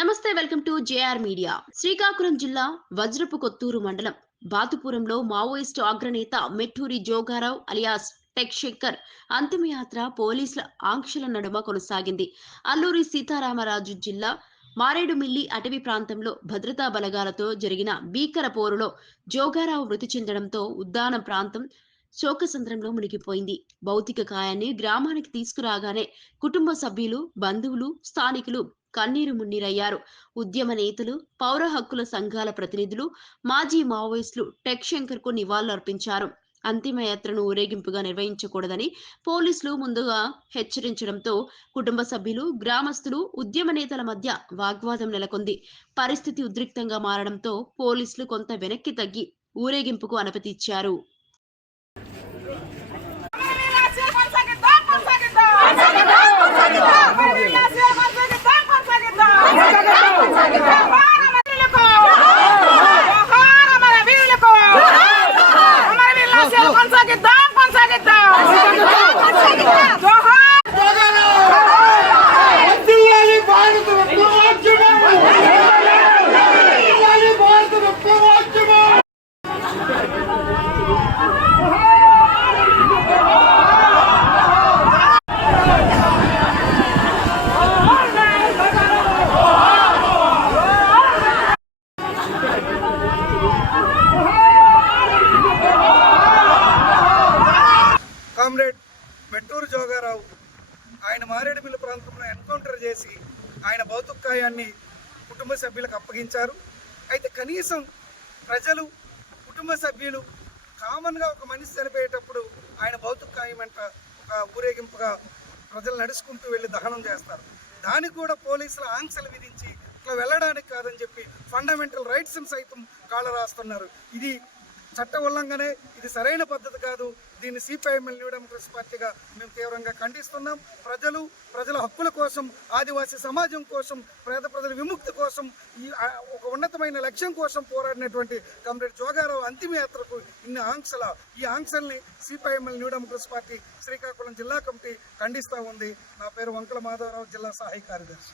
నమస్తే welcome to JR media. Srikakulam జిల్లా వజ్రపు కొత్తూరు మండలం బాతుపురంలో మావోయిస్టు అగ్రనేత మెట్టూరి జోగారావు అలియాస్ టెక్ శంకర్ అంతిమయాత్ర పోలీసుల ఆంక్షల నడుమ కొనసాగింది. అల్లూరి సీతారామరాజు జిల్లా మారేడుమిల్లి అటవీ ప్రాంతంలో భద్రతా బలగాలతో జరిగిన భీకర పోరులో జోగారావు మృతి చెందడంతో ఉద్దాన ప్రాంతం శోకసంద్రంలో మునిగిపోయింది. భౌతిక కాయాన్ని గ్రామానికి తీసుకురాగానే కుటుంబ సభ్యులు బంధువులు స్థానికులు కన్నీరు మున్నీరయ్యారు. ఉద్యమ నేతలు పౌర హక్కుల సంఘాల ప్రతినిధులు మాజీ మావోయిస్టులు టెక్ శంకర్కు నివాళులర్పించారు అంతిమయాత్రను ఊరేగింపుగా నిర్వహించకూడదని పోలీసులు ముందుగా హెచ్చరించడంతో కుటుంబ సభ్యులు గ్రామస్తులు ఉద్యమ నేతల మధ్య వాగ్వాదం నెలకొంది. పరిస్థితి ఉద్రిక్తంగా మారడంతో పోలీసులు కొంత వెనక్కి తగ్గి ఊరేగింపుకు అనుమతి ఇచ్చారు మెట్టూరు జోగారావు ఆయన మారేడుమిల్లి ప్రాంతంలో ఎన్కౌంటర్ చేసి ఆయన భౌతికాయాన్ని కుటుంబ సభ్యులకు అప్పగించారు. అయితే కనీసం ప్రజలు కుటుంబ సభ్యులు కామన్గా ఒక మనిషి చనిపోయేటప్పుడు ఆయన భౌతికాయం వెంట ఒక ఊరేగింపుగా ప్రజలు నడుచుకుంటూ వెళ్ళి దహనం చేస్తారు. దానికి కూడా పోలీసులు ఆంక్షలు విధించి ఇట్లా వెళ్ళడానికి కాదని చెప్పి ఫండమెంటల్ రైట్స్ని సైతం కాళ్ళ రాస్తున్నారు. ఇది చట్ట ఉల్లంఘనే ఇది సరైన పద్ధతి కాదు. దీన్ని సిపిఐఎంఎల్ న్యూ డెమోక్రసీ పార్టీగా మేము తీవ్రంగా ఖండిస్తున్నాం. ప్రజలు ప్రజల హక్కుల కోసం ఆదివాసీ సమాజం కోసం పేద ప్రజల విముక్తి కోసం ఈ ఒక ఉన్నతమైన లక్ష్యం కోసం పోరాడినటువంటి కమ్రేడ్ జోగారావు అంతిమయాత్రకు ఇన్ని ఆంక్షల ఈ ఆంక్షల్ని CPIML new democracy party Srikakulam జిల్లా కమిటీ ఖండిస్తూ ఉంది. నా పేరు వంకల మాధవరావు జిల్లా సహాయ కార్యదర్శి.